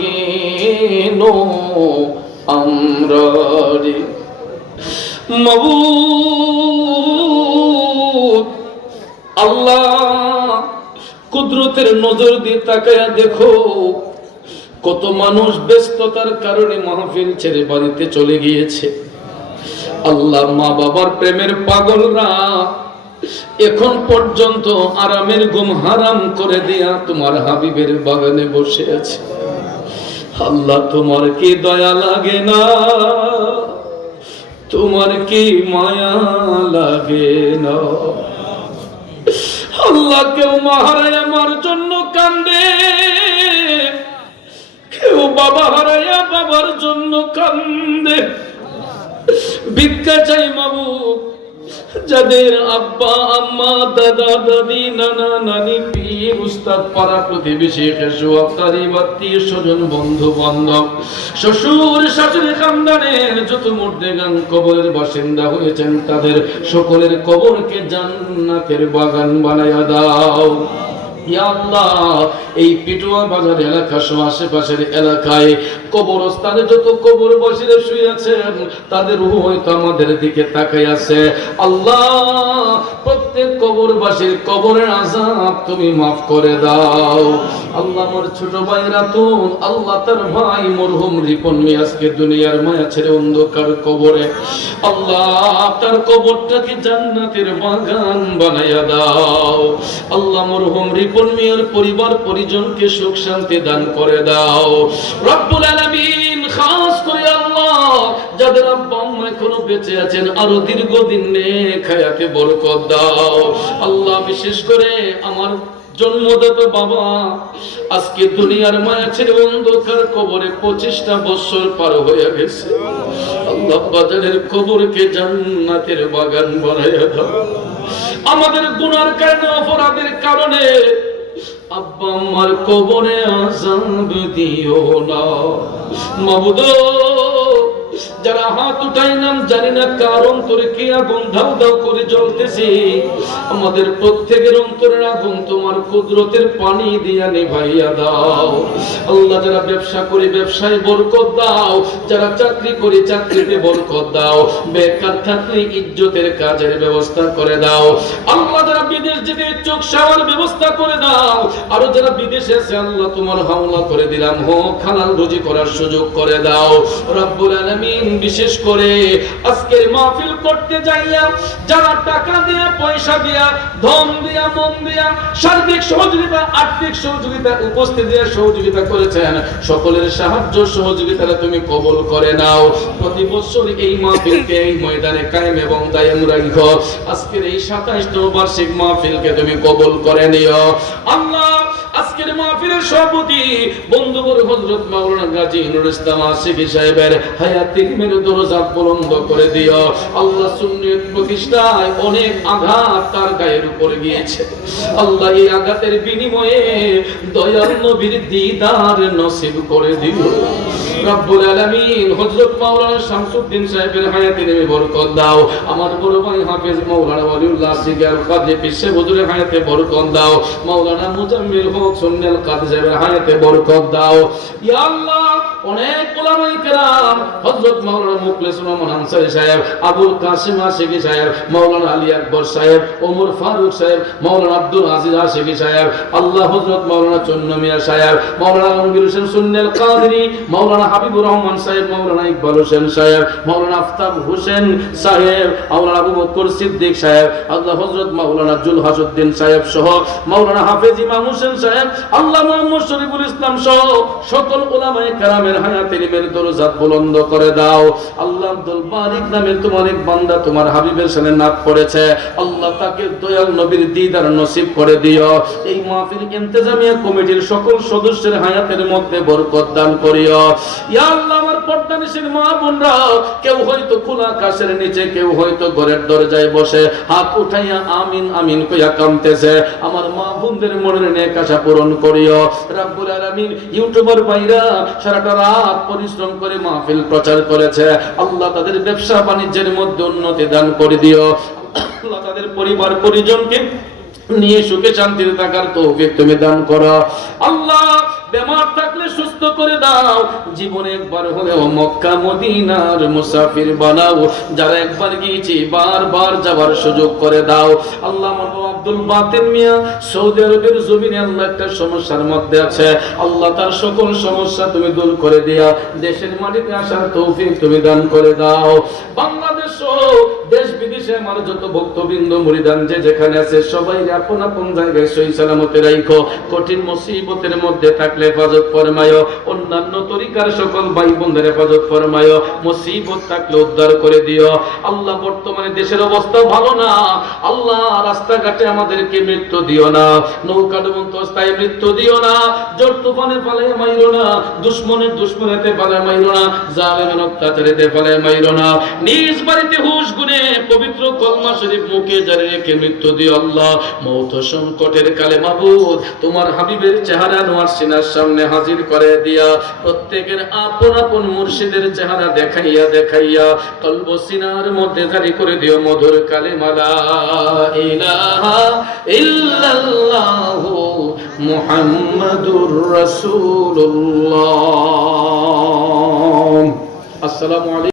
রঙিন আমরা রে মাবুদ আল্লাহ, কুদরতের নজর দিয়ে তাকায়া দেখো কত মানুষ ব্যস্ততার কারণে মাহফিল ছেড়ে বাড়িতে চলে গিয়েছে। আল্লাহ, মা বাবার প্রেমের পাগলরা এখন পর্যন্ত আরামের ঘুম হারাম করে দিয়া তোমার হাবিবের বাগানে বসে আছে। আল্লাহ, তোমার কি দয়া লাগে না? তোমার কি মায়া লাগে না? আল্লাহ, কেউ মা হারায়া মার জন্য কান্দে, কেউ বাবা হারায়া বাবার জন্য কান্দে, ভিক্ষা চাই মাবুদ। যাদের আব্বা আম্মা দাদা দাদি নানা নানি পীর উস্তাদ পাড়া প্রতিবেশী আত্মীয় স্বজন বন্ধু বান্ধব শ্বশুর শাশুড়ি খানদানের যত মুর্দেগান কবরের বাসিন্দা হয়েছেন তাদের সকলের কবরকে জান্নাতের বাগান বানায়া দাও। ইয়া আল্লাহ, এই পিটুয়া বাজার এলাকা সহ আশেপাশের এলাকায় কবরস্থানে যত কবরবাসীরা শুয়ে আছেন তাদের রূহ হয়তো আমাদের দিকে তাকাই আছে। আল্লাহ, প্রত্যেক কবরবাসীর কবরের আযাব তুমি মাফ করে দাও। আল্লাহ, আমার ছোট ভাই রাতুন, আল্লাহ তার ভাই মরহুম রিপন মিয়া আজকে দুনিয়ার মায়া ছেড়ে অন্ধকার কবরে, আল্লাহ তার কবরটাকে জান্নাতের বাগান বানায়া দাও। আল্লাহ, মরহুম রিপন মিয়ার পরিবার পরিজনকে সুখ শান্তি দান করে দাও রব্বুল আলামিন। খাস করে আল্লাহ, যাদের আব্বা আম্মা এখনো বেঁচে আছেন আরো দীর্ঘদিন নেক হায়াতে বরকত দাও। আল্লাহ, বিশেষ করে আমার জন্মদাতা বাবা আজকে দুনিয়ার মায়া ছেড়ে অন্ধকার কবরে 25টা বছর পার হয়ে গেছে। আল্লাহ, বাজারের কবরকে জান্নাতের বাগান বানায়া দাও। আমাদের গুনার কারণে অপরাধের কারণে আব্বা আম্মার কবরে আযাব দিও না মাবুদ। যারা হাত উঠাই নাম জানি না কার অন্তরে কি আগুন ধাউ ধাউ করে জ্বলতেছে, আমাদের প্রত্যেকের অন্তরের আগুন তোমার কুদরতের পানি দিয়া নিভাইয়া দাও। আল্লাহ, যারা ব্যবসা করে ব্যবসায় বরকত দাও, যারা চাকরি করে চাকরিতে বরকত দাও, বেকার থাকলে ইজ্জতের কাজের ব্যবস্থা করে দাও। আল্লাহ, যারা বিদেশ যেতে চোখ সাওয়ার ব্যবস্থা করে দাও। আর যারা বিদেশে আছে আল্লাহ তোমার হাওলা করে দিলাম হোক হালাল রুজি করার সুযোগ করে দাও রব্বুল আলামিন। বিশেষ করে আজকের মাহফিল করতে যাইয়া যারা টাকা দিয়া পয়সা দিয়া ধন দিয়া মন দিয়া সার্বিক সহযোগিতা আর্থিক সহযোগিতা উপস্থিত দিয়া সহযোগিতা করেছেন, সকলের সাহায্য সহযোগিতা তুমি কবুল করে নাও। প্রতি বছর এই মাহফিলকে এই ময়দানে কায়েম এবং দায়েম রাখো। আজকের এই 27তম বার্ষিক মাহফিলকে তুমি কবুল করে নিও আল্লাহ। আজকের মাহফিলের সভাপতি বন্ধুবর হযরত মাওলানা গাজী নুরুল ইসলাম আশিকি সাহেবের হায়াতের মেরু দরজা বুলন্দ করে দিও আল্লাহ। সুন্নাত প্রতিষ্ঠায় অনেক আঘাত তার গায়ের উপর গিয়েছে আল্লাহ, এই আঘাতের বিনিময়ে দয়াল নবীর দিদার নসিব করে দিও রব্বুল আলামিন। হযরত মাওলানা শামসুদ্দিন সাহেবের হায়াতে নেমে বরকত দাও। আমার বড় ভাই হাফেজ মাওলানা ওয়ালিউল্লাহ আশিকি আল কাদরি পিসে হুজুরের হায়াতে বরকত দাও। মাওলানা মুজাম্মিল হক সুন্নাল কাদরি সাহেবের হায়াতে বরকত দাও ইয়া আল্লাহ। অনেক উলামায়ে কেরাম হযরত মাওলানা মুখলেসুর রহমান আনসারী সাহেব, আবুল কাসিম আশিকি সাহেব, মাওলানা আলী আকবর সাহেব, ওমর ফারুক সাহেব, মাওলানা আব্দুল আজিজ আশিকি সাহেব, আল্লাহ হযরত মাওলানা চন্ন মিয়া সাহেব, মাওলানা আলমগীর হোসেন সুন্নাল কাদরি, মাওলানা হাবিবুর রহমান সাহেব, মাওলানা ইকবাল হোসেন সাহেব, মাওলানা আফতাব হোসেন সাহেব, মাওলানা আবু বকর সিদ্দিক সাহেব, আল্লাহ হযরত মাওলানা জুল হাসউদ্দিন সাহেব সহ মাওলানা হাফেজ ইমাম হোসেন সাহেব, আল্লাহ মুহাম্মদ শরীফুল ইসলাম সহ সকল উলামায়ে কেরামের হায়াতের মের দরজা বুলন্দ করে দাও আল্লাহ। আব্দুল বারিক নামে তোমার এক বান্দা তোমার হাবিবের সামনে নাক পড়েছে আল্লাহ, তাকে দয়াল নবীর দিদার নসিব করে দিও। এই মাহফিল ইন্তেজামিয়া কমিটির সকল সদস্যের হায়াতের মধ্যে বরকত দান করিও ইয়া আল্লাহ। আমার পর্দানিশীর মা বোনরা কেউ হয়তো খোলা আকাশের নিচে, কেউ হয়তো ঘরের দরজায় বসে হাত উঠাইয়া আমিন আমিন কইয়া কামতেছে, আমার মা বোনদের মনের নেক আশা পূরণ করিও রব্বুল আলামিন। ইউটিউবার ভাইরা সারাটা রাত পরিশ্রম করে মাহফিল প্রচার করেছে আল্লাহ, তাদের ব্যবসা বাণিজ্যের মধ্যে উন্নতি দান করে দিও আল্লাহ। তাদের পরিবার পরিজনকে নিয়ে সুখে শান্তিতে থাকার তৌফিক তুমি দান করো আল্লাহ। বেমার থাকলে সুস্থ করে দাও, জীবনে একবার হলেও মক্কা মদিনার মুসাফির বানাও, যারা একবার গিয়েছি বারবার যাবার সুযোগ করে দাও। আল্লাহ মাওলানা আব্দুল বাতেন মিয়া সৌদি আরবের জমিনে আল্লাহ একটা সমস্যার মধ্যে আছে, আল্লাহ তার সকল সমস্যা তুমি দূর করে দিয়া দেশের মাটিতে আসার তৌফিক তুমি দান করে দাও। বাংলাদেশ দেশ বিদেশে আমার যত ভক্তবৃন্দ মুরিদান যে যেখানে আছে সবাই আপন আপন জায়গায় সহি সালামতে রাখো, কঠিন মুসিবতের মধ্যে থাকলে হেফাজত ফরমায়, অন্যান্য তরিকার সকল ভাই বোনদের হেফাজত ফরমায়, মুসিবত থাকলে উদ্ধার করে দিও। আল্লাহ বর্তমানে দেশের অবস্থা ভালো না, আল্লাহ রাস্তাঘাটে আমাদেরকে মৃত্যু দিও না, নৌকা ডুবন্ত অবস্থায় মৃত্যু দিও না, ঝড় তুফানে পালায় মাইরো না, দুশমনের দুশমনেতে পালায় মাইরো না, জালেমের অত্যাচারেতে পালায় মাইরো না, নিজ বাড়িতে হুশ গুনে পবিত্র কলমা শরীফ মুখে জারি রেখে মৃত্যু দিও। আল্লাহ মৌত সংকটের কালে মাবুদ তোমার হাবিবের চেহারা নোয়ার সিনার সামনে হাজির করে দিয়া প্রত্যেকের আপন আপন মুর্শিদের চেহারা দেখাইয়া দেখাইয়া কলব সিনার মধ্যে জারি করে দিও মধুর কালেমা লা ইলাহা ইল্লাল্লাহু মুহাম্মাদুর রাসূলুল্লাহ। আসসালামু আলাইকুম।